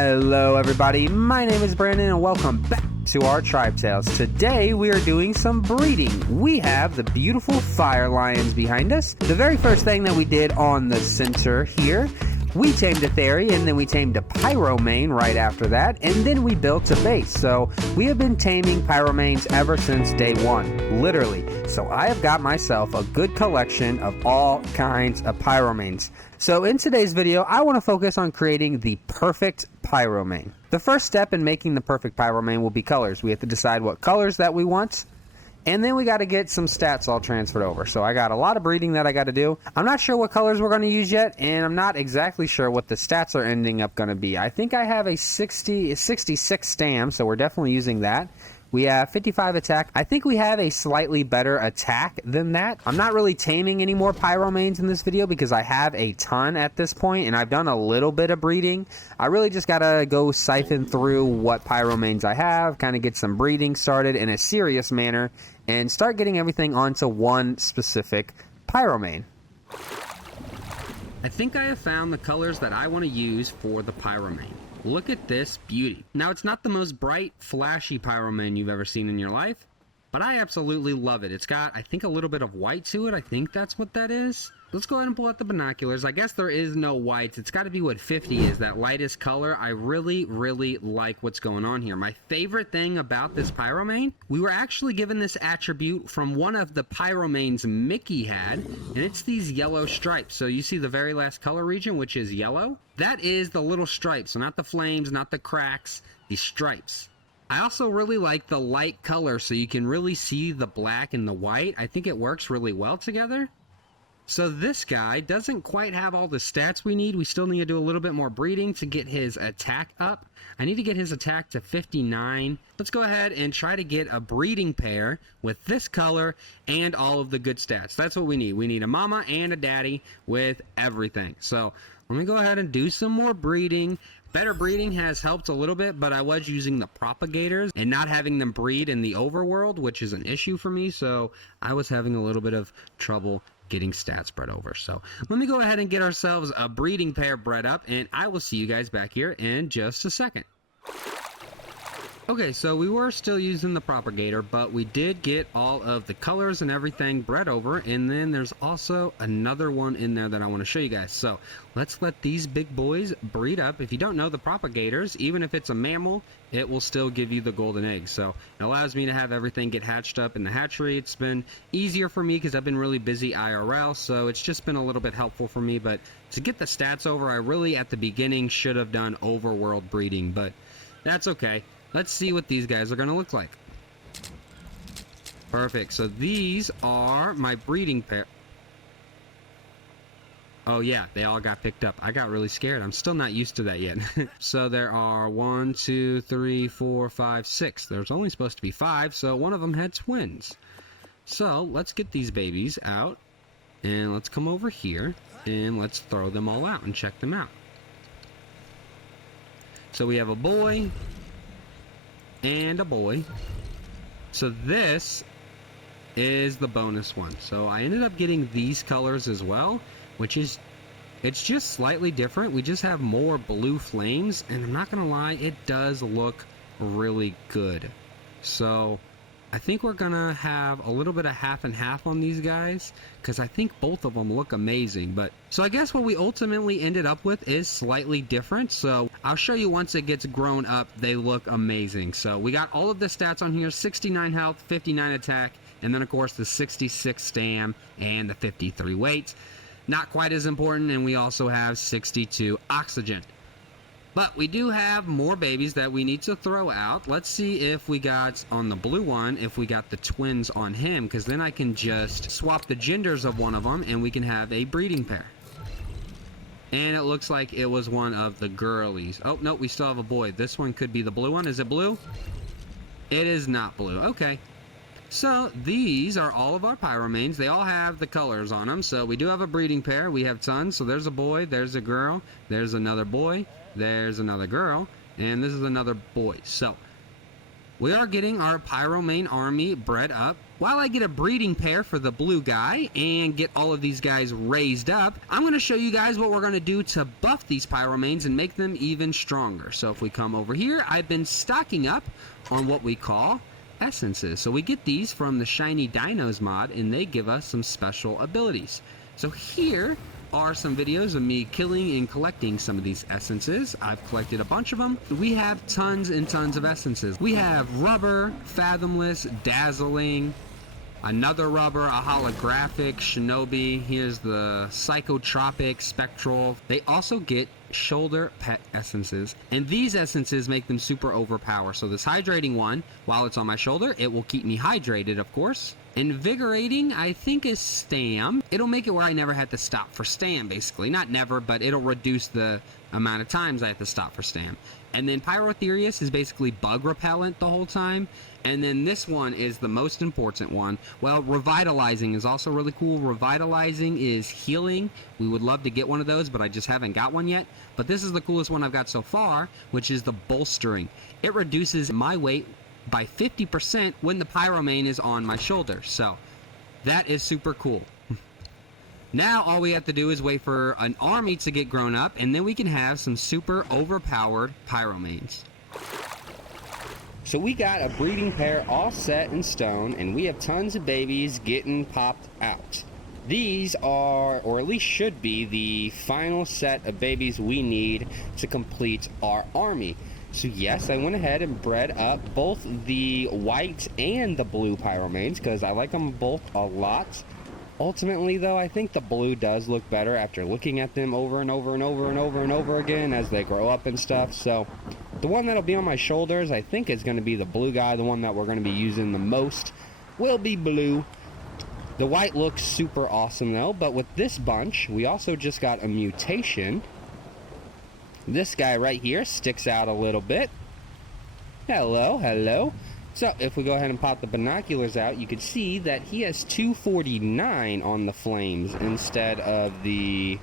Hello everybody, my name is Brandon and welcome back to our Tribe Tales. Today we are doing some breeding. We have the beautiful fire lions behind us. The very first thing that we did on the center here, we tamed a Theory and then we tamed a Pyromane right after that, and then we built a base. So we have been taming Pyromanes ever since day one, literally. So I have got myself a good collection of all kinds of Pyromanes. So in today's video, I want to focus on creating the perfect Pyromane. The first step in making the perfect Pyromane will be colors. We have to decide what colors that we want, and then we got to get some stats all transferred over. So I got a lot of breeding that I got to do. I'm not sure what colors we're going to use yet, and I'm not exactly sure what the stats are ending up going to be. I think I have a 66 stam, so we're definitely using that. We have 55 attack. I think we have a slightly better attack than that. I'm not really taming any more Pyromanes in this video because I have a ton at this point and I've done a little bit of breeding. I really just gotta go siphon through what Pyromanes I have, kind of get some breeding started in a serious manner and start getting everything onto one specific Pyromane. I think I have found the colors that I want to use for the Pyromane. Look at this beauty. Now, it's not the most bright, flashy Pyromane you've ever seen in your life, but I absolutely love it. It's got, I think, a little bit of white to it. I think that's what that is. Let's go ahead and pull out the binoculars. I guess there is no whites. It's got to be what 50 is, that lightest color. I really, really like what's going on here. My favorite thing about this Pyromane, we were actually given this attribute from one of the Pyromanes Mickey had, and it's these yellow stripes. So you see the very last color region, which is yellow? That is the little stripes, so not the flames, not the cracks, the stripes. I also really like the light color, so you can really see the black and the white. I think it works really well together. So this guy doesn't quite have all the stats we need. We still need to do a little bit more breeding to get his attack up. I need to get his attack to 59. Let's go ahead and try to get a breeding pair with this color and all of the good stats. That's what we need. We need a mama and a daddy with everything. So let me go ahead and do some more breeding. Better breeding has helped a little bit, but I was using the propagators and not having them breed in the overworld, which is an issue for me. So I was having a little bit of trouble getting stats bred over. So let me go ahead and get ourselves a breeding pair bred up, and I will see you guys back here in just a second. Okay, so we were still using the propagator, but we did get all of the colors and everything bred over, and then there's also another one in there that I want to show you guys. So let's let these big boys breed up. If you don't know, the propagators, even if it's a mammal, it will still give you the golden egg. So it allows me to have everything get hatched up in the hatchery. It's been easier for me because I've been really busy IRL, so it's just been a little bit helpful for me. But to get the stats over, I really at the beginning should have done overworld breeding, but that's okay. Let's see what these guys are going to look like. Perfect. So these are my breeding pair. Oh yeah, they all got picked up. I got really scared. I'm still not used to that yet. So there are 1, 2, 3, 4, 5, 6. There's only supposed to be 5, so one of them had twins. So let's get these babies out, and let's come over here, and let's throw them all out and check them out. So we have a boy and a boy. So this is the bonus one. So I ended up getting these colors as well, which is, it's just slightly different. We just have more blue flames, and I'm not gonna lie, it does look really good. So I think we're gonna have a little bit of half and half on these guys, because I think both of them look amazing. But so I guess what we ultimately ended up with is slightly different. So I'll show you once it gets grown up, they look amazing. So we got all of the stats on here: 69 health, 59 attack, and then of course the 66 stam and the 53 weight. Not quite as important, and we also have 62 oxygen. But we do have more babies that we need to throw out. Let's see if we got, on the blue one, if we got the twins on him, because then I can just swap the genders of one of them, and we can have a breeding pair. And it looks like it was one of the girlies. Oh, no, we still have a boy. This one could be the blue one. Is it blue? It is not blue. Okay. So these are all of our Pyromanes. They all have the colors on them. So we do have a breeding pair. We have tons. So there's a boy, there's a girl, there's another boy, there's another girl, and this is another boy. So we are getting our Pyromane army bred up. While I get a breeding pair for the blue guy and get all of these guys raised up, I'm going to show you guys what we're going to do to buff these Pyromanes and make them even stronger. So if we come over here, I've been stocking up on what we call essences. So we get these from the Shiny Dinos mod, and they give us some special abilities. So here are some videos of me killing and collecting some of these essences. I've collected a bunch of them. We have tons and tons of essences. We have Rubber, Fathomless, Dazzling, another Rubber, a Holographic, Shinobi. Here's the Psychotropic, Spectral. They also get Shoulder Pet essences, and these essences make them super overpower. So this hydrating one, while it's on my shoulder, it will keep me hydrated, of course. Invigorating, I think, is Stam. It'll make it where I never have to stop for Stam, basically. Not never, but it'll reduce the amount of times I have to stop for Stam. And then Pyrotherius is basically bug repellent the whole time. And then this one is the most important one. Well, Revitalizing is also really cool. Revitalizing is healing. We would love to get one of those, but I just haven't got one yet. But this is the coolest one I've got so far, which is the Bolstering. It reduces my weight by 50% when the Pyromane is on my shoulder. So that is super cool. Now all we have to do is wait for an army to get grown up, and then we can have some super overpowered Pyromanes. So we got a breeding pair all set in stone, and we have tons of babies getting popped out. These are, or at least should be, the final set of babies we need to complete our army. So yes, I went ahead and bred up both the white and the blue Pyromanes because I like them both a lot. Ultimately though, I think the blue does look better after looking at them over and over and over and over and over again as they grow up and stuff. So the one that'll be on my shoulders, I think, is going to be the blue guy. The one that we're going to be using the most will be blue. The white looks super awesome though, but with this bunch, we also just got a mutation. This guy right here sticks out a little bit. Hello, hello. So if we go ahead and pop the binoculars out, you can see that he has 249 on the flames instead of the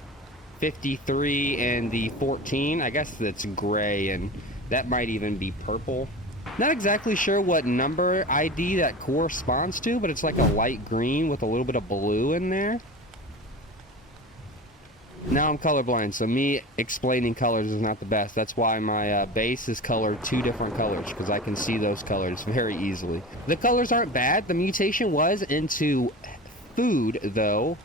53 and the 14. I guess that's gray, and that might even be purple. Not exactly sure what number ID that corresponds to, but it's like a light green with a little bit of blue in there. Now I'm colorblind, so me explaining colors is not the best. That's why my base is colored two different colors, because I can see those colors very easily. The colors aren't bad. The mutation was into food, though,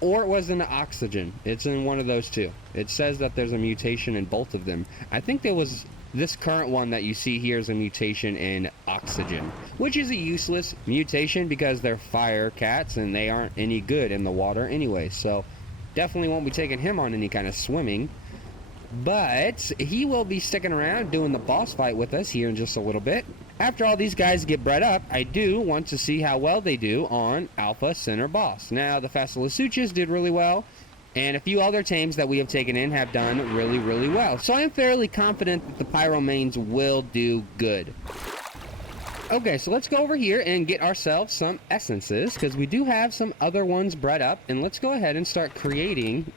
or it was into oxygen. It's in one of those two. It says that there's a mutation in both of them. I think there was this current one that you see here is a mutation in oxygen, which is a useless mutation because they're fire cats and they aren't any good in the water anyway, so definitely won't be taking him on any kind of swimming, but he will be sticking around doing the boss fight with us here in just a little bit. After all these guys get bred up, I do want to see how well they do on Alpha Center Boss. Now, the Facilisuchus did really well, and a few other tames that we have taken in have done really, really well. So I am fairly confident that the Pyromanes will do good. Okay, so let's go over here and get ourselves some essences, because we do have some other ones bred up, and let's go ahead and start creating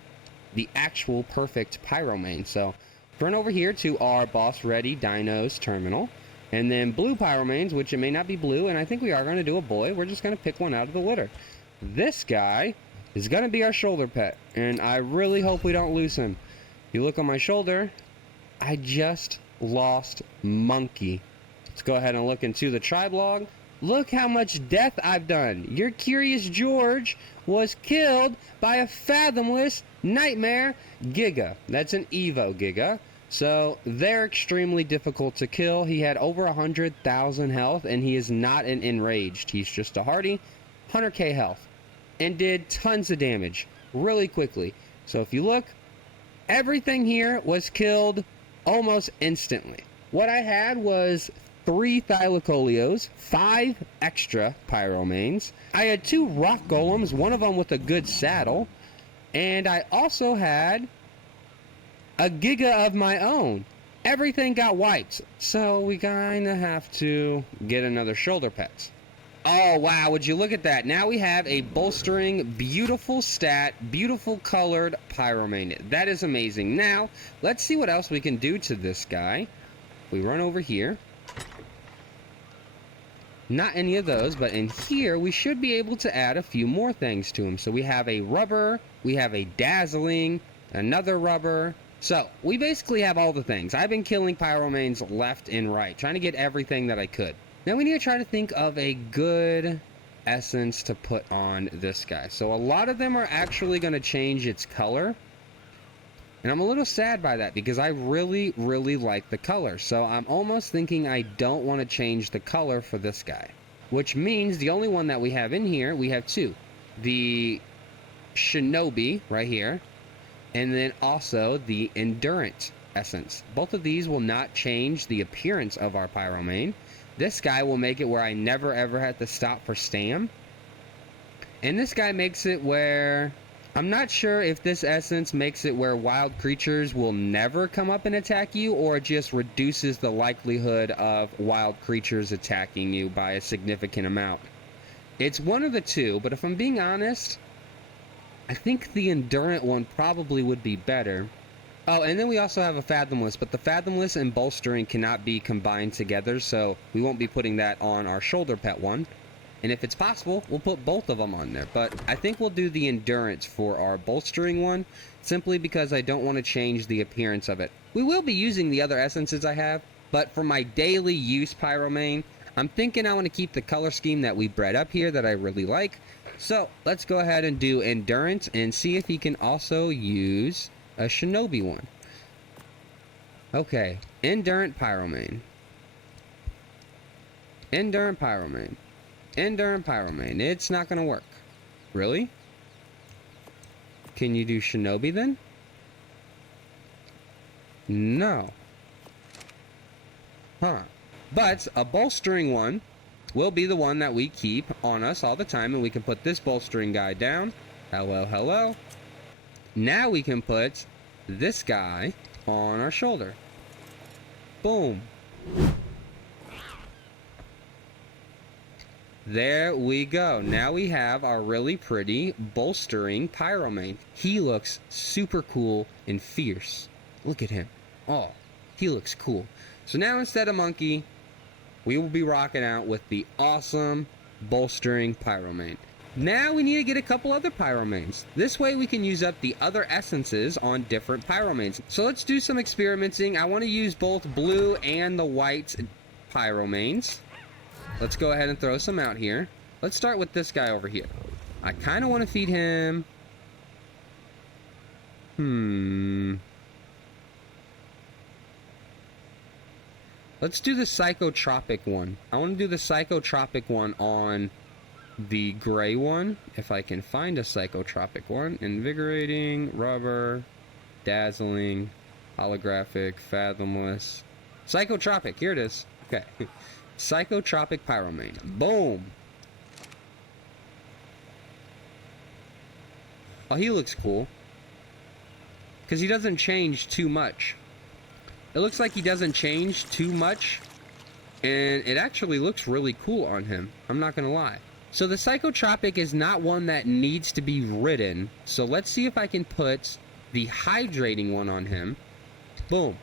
the actual perfect Pyromane. So run over here to our Boss Ready Dinos terminal, and then blue Pyromanes, which it may not be blue, and I think we are going to do a boy. We're just going to pick one out of the litter. This guy is going to be our shoulder pet, and I really hope we don't lose him. You look on my shoulder, I just lost Monkey. Let's go ahead and look into the tribe log. Look how much death I've done. Your Curious George was killed by a fathomless nightmare Giga. That's an Evo Giga. So they're extremely difficult to kill. He had over 100,000 health, and he is not an enraged. He's just a hardy 100k health and did tons of damage really quickly. So if you look, everything here was killed almost instantly. What I had was 3 Thylacolios, 5 extra Pyromanes. I had 2 rock golems, one of them with a good saddle, and I also had a Giga of my own. Everything got wiped, so we kind of have to get another shoulder pet. Oh wow, would you look at that. Now we have a bolstering, beautiful stat, beautiful colored Pyromane. That is amazing. Now, let's see what else we can do to this guy. We run over here. Not any of those, but in here we should be able to add a few more things to them. So we have a rubber, we have a dazzling, another rubber. So we basically have all the things. I've been killing pyromanes left and right, trying to get everything that I could. Now we need to try to think of a good essence to put on this guy. So a lot of them are actually going to change its color. And I'm a little sad by that because I really, really like the color. So I'm almost thinking I don't want to change the color for this guy. Which means the only one that we have in here, we have two. The Shinobi right here. And then also the Endurance Essence. Both of these will not change the appearance of our Pyromane. This guy will make it where I never ever have to stop for stam. And this guy makes it where... I'm not sure if this essence makes it where wild creatures will never come up and attack you, or it just reduces the likelihood of wild creatures attacking you by a significant amount. It's one of the two, but if I'm being honest, I think the Endurant one probably would be better. Oh, and then we also have a Fathomless, but the Fathomless and Bolstering cannot be combined together, so we won't be putting that on our shoulder pet one. And if it's possible, we'll put both of them on there. But I think we'll do the Endurance for our Bolstering one, simply because I don't want to change the appearance of it. We will be using the other essences I have, but for my Daily Use Pyromane, I'm thinking I want to keep the color scheme that we bred up here that I really like. So let's go ahead and do Endurance and see if he can also use a Shinobi one. Okay, Endurant Pyromane. Endurant Pyromane. Endurant Pyromane. It's not going to work. Really? Can you do Shinobi then? No. Huh. But a Bolstering one will be the one that we keep on us all the time, and we can put this Bolstering guy down. Hello, hello. Now we can put this guy on our shoulder. Boom. There we go. Now we have our really pretty Bolstering Pyromane. He looks super cool and fierce. Look at him. Oh, he looks cool. So now instead of Monkey, we will be rocking out with the awesome Bolstering Pyromane. Now we need to get a couple other Pyromanes. This way we can use up the other essences on different Pyromanes. So let's do some experimenting. I want to use both blue and the white Pyromanes. Let's go ahead and throw some out here. Let's start with this guy over here. I kind of want to feed him... Let's do the Psychotropic one. I want to do the Psychotropic one on the gray one. If I can find a Psychotropic one. Invigorating, Rubber, Dazzling, Holographic, Fathomless. Psychotropic, here it is. Okay. Psychotropic Pyromane. Boom! Oh, he looks cool. Because he doesn't change too much. It looks like he doesn't change too much. And it actually looks really cool on him. I'm not going to lie. So the Psychotropic is not one that needs to be ridden. So let's see if I can put the Hydrating one on him. Boom.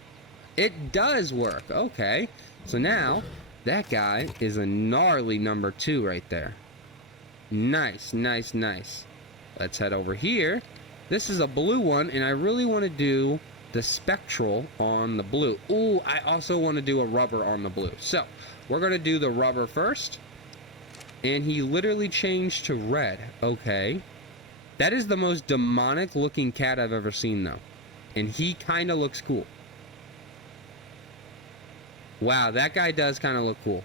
It does work. Okay. So now... that guy is a gnarly number 2 right there. Nice, nice, nice. Let's head over here. This is a blue one, and I really want to do the Spectral on the blue. Ooh, I also want to do a Rubber on the blue. So, we're going to do the Rubber first. And he literally changed to red. Okay. That is the most demonic looking cat I've ever seen, though. And he kind of looks cool. Wow, that guy does kind of look cool.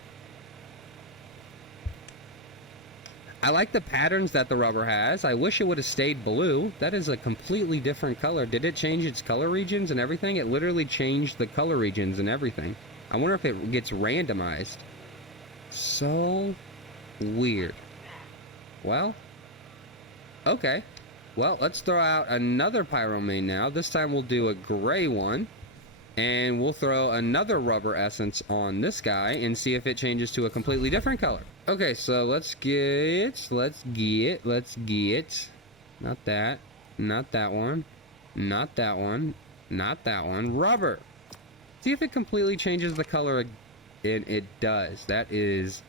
I like the patterns that the Rubber has. I wish it would have stayed blue. That is a completely different color. Did it change its color regions and everything? It literally changed the color regions and everything. I wonder if it gets randomized. So weird. Well, okay. Well, let's throw out another Pyromane now. This time we'll do a gray one. And we'll throw another Rubber essence on this guy and see if it changes to a completely different color. Okay, so let's get, not that, not that one, not that one, not that one, Rubber. See if it completely changes the color, and it does. That is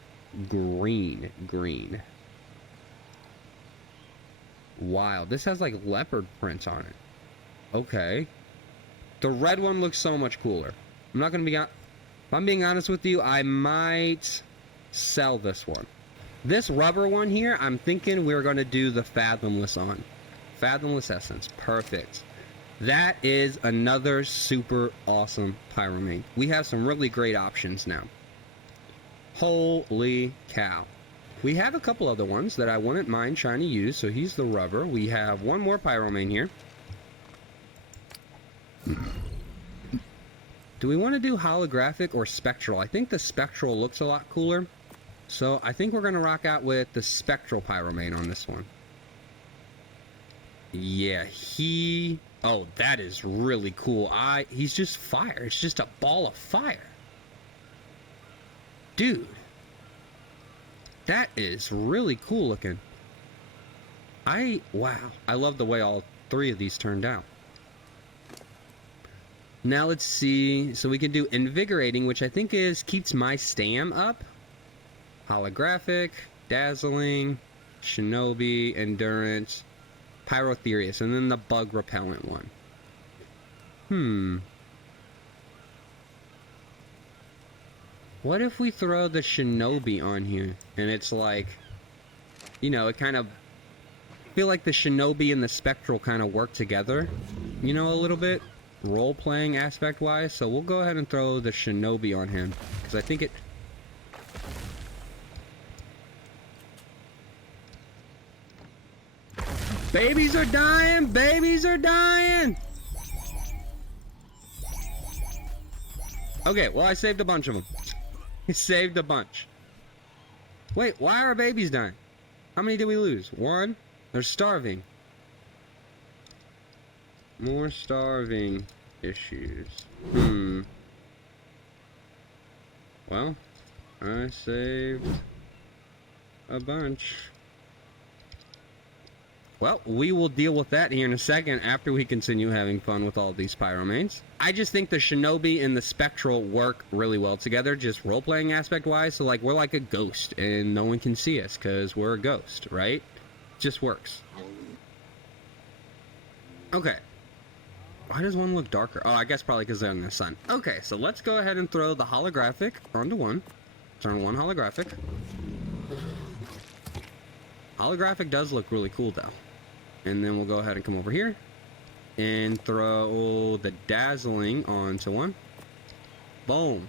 green. Wow, this has like leopard prints on it. Okay. The red one looks so much cooler. I'm not gonna be if I'm being honest with you, I might sell this one. This rubber one here, I'm thinking we're gonna do the Fathomless on. Fathomless Essence, perfect. That is another super awesome Pyromane. We have some really great options now. Holy cow. We have a couple other ones that I wouldn't mind trying to use, so he's the rubber. We have one more Pyromane here. Do we want to do holographic or spectral? I think the spectral looks a lot cooler. So I think we're going to rock out with the spectral Pyromane on this one. Yeah, oh, that is really cool. He's just fire. It's just a ball of fire. Dude. That is really cool looking. Wow. I love the way all three of these turned out. Now let's see. So we can do Invigorating, which I think keeps my stam up. Holographic, Dazzling, Shinobi, Endurance, Pyrotherius, and then the Bug Repellent one. What if we throw the Shinobi on here? And it's like, you know, it kind of... I feel like the Shinobi and the Spectral kind of work together, you know, a little bit, role-playing aspect-wise. So we'll go ahead and throw the Shinobi on him, because I think it... Babies are dying! Babies are dying! Okay, well, I saved a bunch of them. I saved a bunch. Wait, why are babies dying? How many did we lose? One? They're starving. More starving issues. Well, I saved a bunch. Well, we will deal with that here in a second after we continue having fun with all these Pyromanes. I just think the Shinobi and the Spectral work really well together, just role-playing aspect-wise. So, like, we're like a ghost, and no one can see us because we're a ghost, right? Just works. Okay. Why does one look darker? Oh, I guess probably because they're in the sun. Okay, so let's go ahead and throw the holographic onto one. Turn one holographic. Holographic does look really cool, though. And then we'll go ahead and come over here and throw the Dazzling onto one. Boom.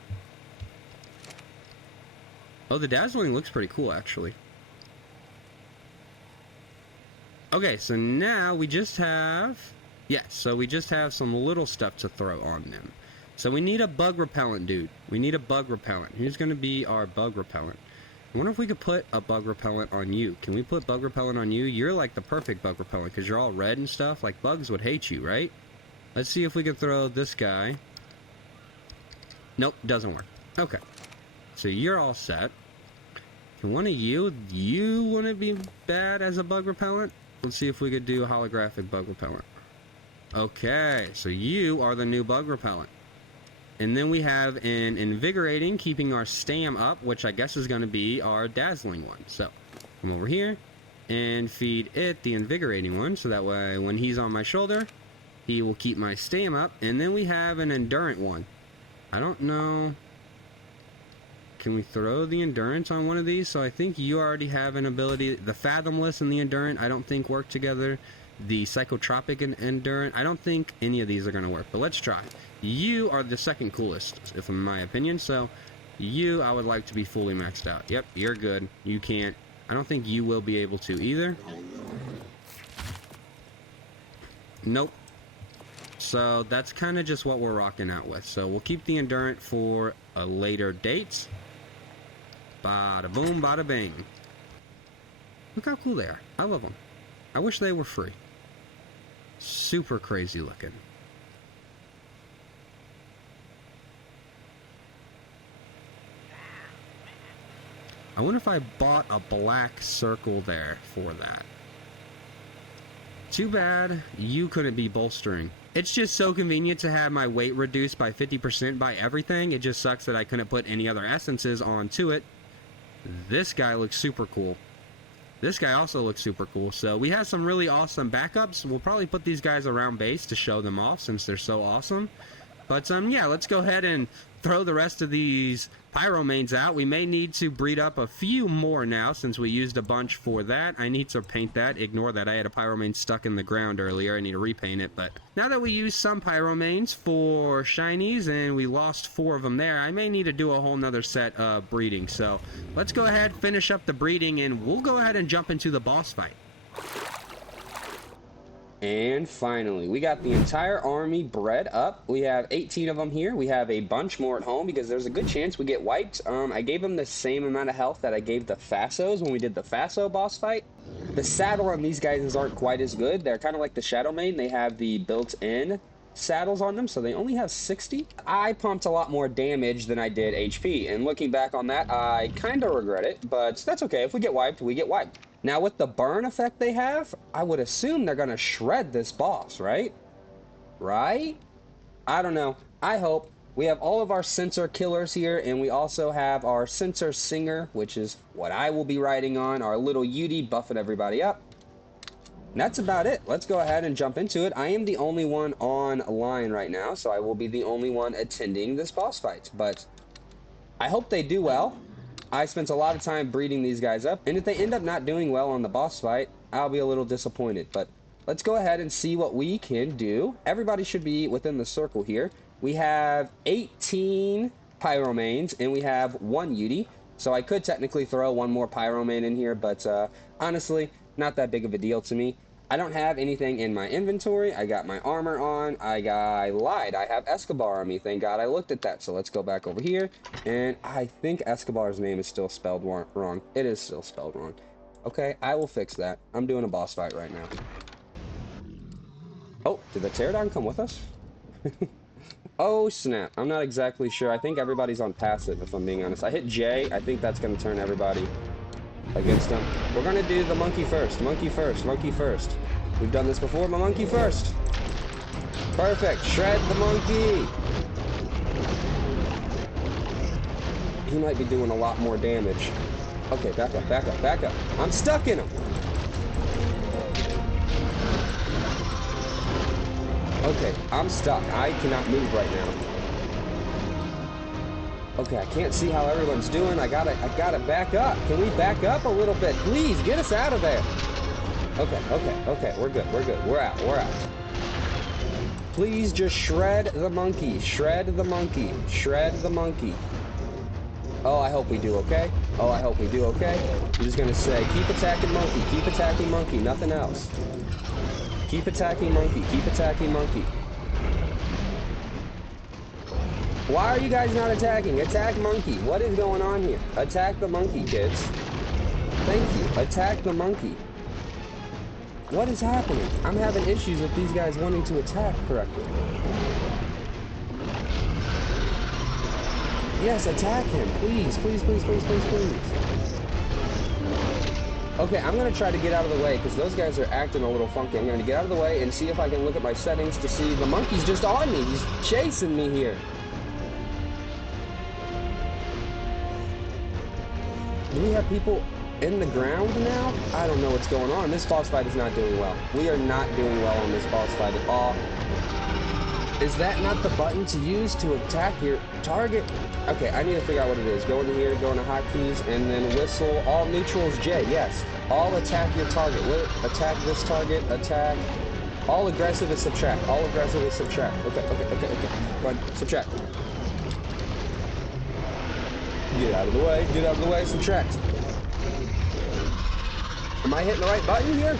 Oh, the Dazzling looks pretty cool, actually. Okay, so now we just have... Yes, so we just have some little stuff to throw on them. So we need a bug repellent, dude. We need a bug repellent. Who's going to be our bug repellent? I wonder if we could put a bug repellent on you. Can we put bug repellent on you? You're like the perfect bug repellent because you're all red and stuff. Like, bugs would hate you, right? Let's see if we can throw this guy. Nope, doesn't work. Okay. So you're all set. Can one of you wouldn't be bad as a bug repellent? Let's see if we could do a holographic bug repellent. Okay, so you are the new bug repellent. And then we have an Invigorating, keeping our stam up, which I guess is going to be our Dazzling one. So, come over here and feed it the Invigorating one, so that way when he's on my shoulder, he will keep my stam up. And then we have an Endurant one. I don't know. Can we throw the Endurance on one of these? So I think you already have an ability. The Fathomless and the Endurant, I don't think work together. The Psychotropic and Endurant, I don't think any of these are going to work, but let's try. You are the second coolest, if in my opinion, so you, I would like to be fully maxed out. Yep, you're good. You can't. I don't think you will be able to either. Nope. So that's kind of just what we're rocking out with. So we'll keep the Endurant for a later date. Bada boom, bada bang. Look how cool they are. I love them. I wish they were free. Super crazy looking. I wonder if I bought a black circle there for that. Too bad you couldn't be bolstering. It's just so convenient to have my weight reduced by 50% by everything. It just sucks that I couldn't put any other essences onto it. This guy looks super cool. This guy also looks super cool. So we have some really awesome backups. We'll probably put these guys around base to show them off since they're so awesome. But yeah, let's go ahead and throw the rest of these Pyromanes out. We may need to breed up a few more now since we used a bunch for that. I need to paint that. Ignore that. I had a Pyromane stuck in the ground earlier. I need to repaint it. But now that we used some Pyromanes for shinies and we lost 4 of them there, I may need to do a whole nother set of breeding. So let's go ahead, finish up the breeding, and we'll go ahead and jump into the boss fight. And finally, we got the entire army bred up. We have 18 of them here. We have a bunch more at home because there's a good chance we get wiped. I gave them the same amount of health that I gave the Fasos when we did the Faso boss fight. The saddle on these guys aren't quite as good. They're kind of like the Shadowmane. They have the built-in saddles on them, so they only have 60. I pumped a lot more damage than I did HP, and looking back on that, I kind of regret it, but that's okay. If we get wiped, we get wiped. Now, with the burn effect they have, I would assume they're gonna shred this boss, right? Right? I don't know. I hope. We have all of our sensor killers here, and we also have our sensor singer, which is what I will be riding on, our little Yudi buffing everybody up. And that's about it. Let's go ahead and jump into it. I am the only one online right now, so I will be the only one attending this boss fight. But I hope they do well. I spent a lot of time breeding these guys up, and if they end up not doing well on the boss fight, I'll be a little disappointed. But let's go ahead and see what we can do. Everybody should be within the circle here. We have 18 Pyromanes, and we have 1 Yudi. So I could technically throw 1 more Pyromane in here, but honestly, not that big of a deal to me. I don't have anything in my inventory. I got my armor on. I lied. I have Escobar on me. Thank God I looked at that. So let's go back over here. And I think Escobar's name is still spelled wrong. It is still spelled wrong. Okay, I will fix that. I'm doing a boss fight right now. Oh, did the teardown come with us? Oh, snap. I'm not exactly sure. I think everybody's on passive, if I'm being honest. I hit J. I think that's going to turn everybody against them. We're gonna do the monkey first. Monkey first. Monkey first. We've done this before, but monkey first. Perfect. Shred the monkey. He might be doing a lot more damage. Okay, back up, back up, back up. I'm stuck in him. Okay, I'm stuck. I cannot move right now. Okay, I can't see how everyone's doing. I gotta back up. Can we back up a little bit? Please, get us out of there. Okay, we're good, we're out. Please just shred the monkey, shred the monkey, shred the monkey. Oh, I hope we do okay. Oh, I hope we do okay. I'm just gonna say, keep attacking monkey, nothing else. Keep attacking monkey, Why are you guys not attacking? Attack monkey. What is going on here? Attack the monkey, kids. Thank you. Attack the monkey. What is happening? I'm having issues with these guys wanting to attack correctly. Yes, attack him. Please. Okay, I'm going to try to get out of the way because those guys are acting a little funky. I'm going to get out of the way and see if I can look at my settings to see the monkey's just on me. He's chasing me here. Do we have people in the ground now? I don't know what's going on. This boss fight is not doing well. We are not doing well on this boss fight at all. Is that not the button to use to attack your target? Okay, I need to figure out what it is. Go into here, go into hotkeys, and then whistle. All neutrals J, yes. All attack your target. Attack this target, attack. All aggressive is subtract. All aggressive is subtract. Okay. Go on, subtract. Get out of the way, subtract. Am I hitting the right button here?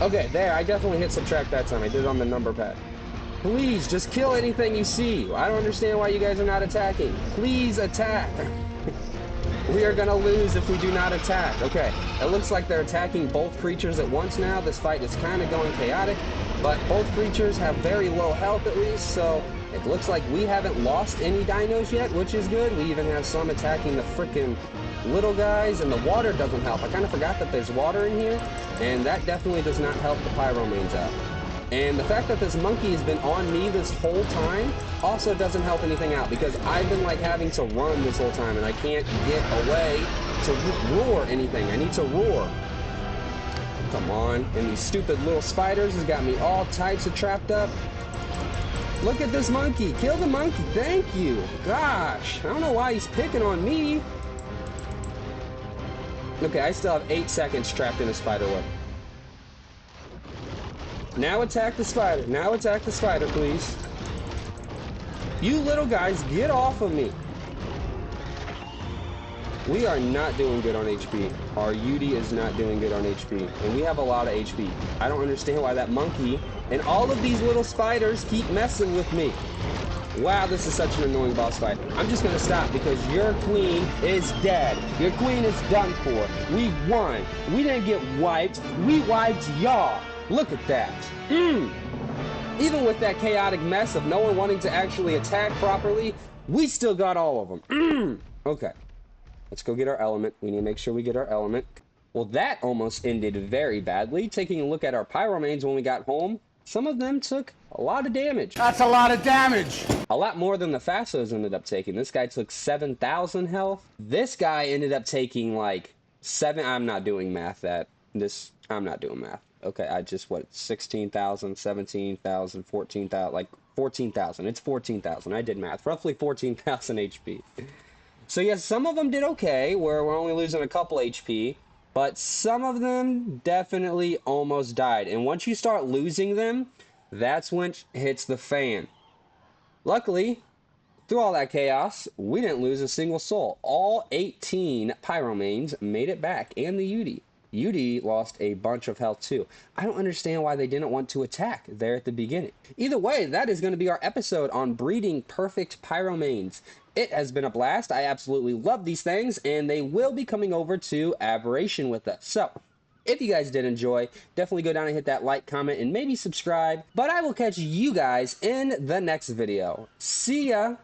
Okay, there, I definitely hit subtract that time. I did it on the number pad. Please, just kill anything you see. I don't understand why you guys are not attacking. Please attack. We are gonna lose if we do not attack. Okay, it looks like they're attacking both creatures at once now. This fight is kind of going chaotic, but both creatures have very low health at least, so it looks like we haven't lost any dinos yet, which is good. We even have some attacking the frickin' little guys, and the water doesn't help. I kind of forgot that there's water in here, and that definitely does not help the Pyromanes out. And the fact that this monkey has been on me this whole time also doesn't help anything out, because I've been like having to run this whole time and I can't get away to roar anything. I need to roar. Come on. And these stupid little spiders has got me all types of trapped up. Look at this monkey. Kill the monkey. Thank you. Gosh. I don't know why he's picking on me. Okay, I still have 8 seconds trapped in a spider web. Now attack the spider. Now attack the spider, please. You little guys, get off of me. We are not doing good on HP. Our Yudi is not doing good on HP. And we have a lot of HP. I don't understand why that monkey and all of these little spiders keep messing with me. Wow, this is such an annoying boss fight. I'm just going to stop because your queen is dead. Your queen is done for. We won. We didn't get wiped. We wiped y'all. Look at that. Even with that chaotic mess of no one wanting to actually attack properly, we still got all of them. Okay. Let's go get our element. We need to make sure we get our element. Well, that almost ended very badly. Taking a look at our pyromanes when we got home, some of them took a lot of damage. That's a lot of damage! A lot more than the Fasos ended up taking. This guy took 7,000 health. This guy ended up taking like 7... I'm not doing math I'm not doing math. Okay, I just, 16,000, 17,000, 14,000, like 14,000. It's 14,000. I did math. Roughly 14,000 HP. So yes, some of them did okay, where we're only losing a couple HP, but some of them definitely almost died. And once you start losing them, that's when it hits the fan. Luckily, through all that chaos, we didn't lose a single soul. All 18 Pyromanes made it back, and the Yudi. Yudi lost a bunch of health too. I don't understand why they didn't want to attack there at the beginning. Either way, that is going to be our episode on breeding perfect Pyromanes. It has been a blast. I absolutely love these things, and they will be coming over to Aberration with us. So, if you guys did enjoy, definitely go down and hit that like, comment, and maybe subscribe. But I will catch you guys in the next video. See ya!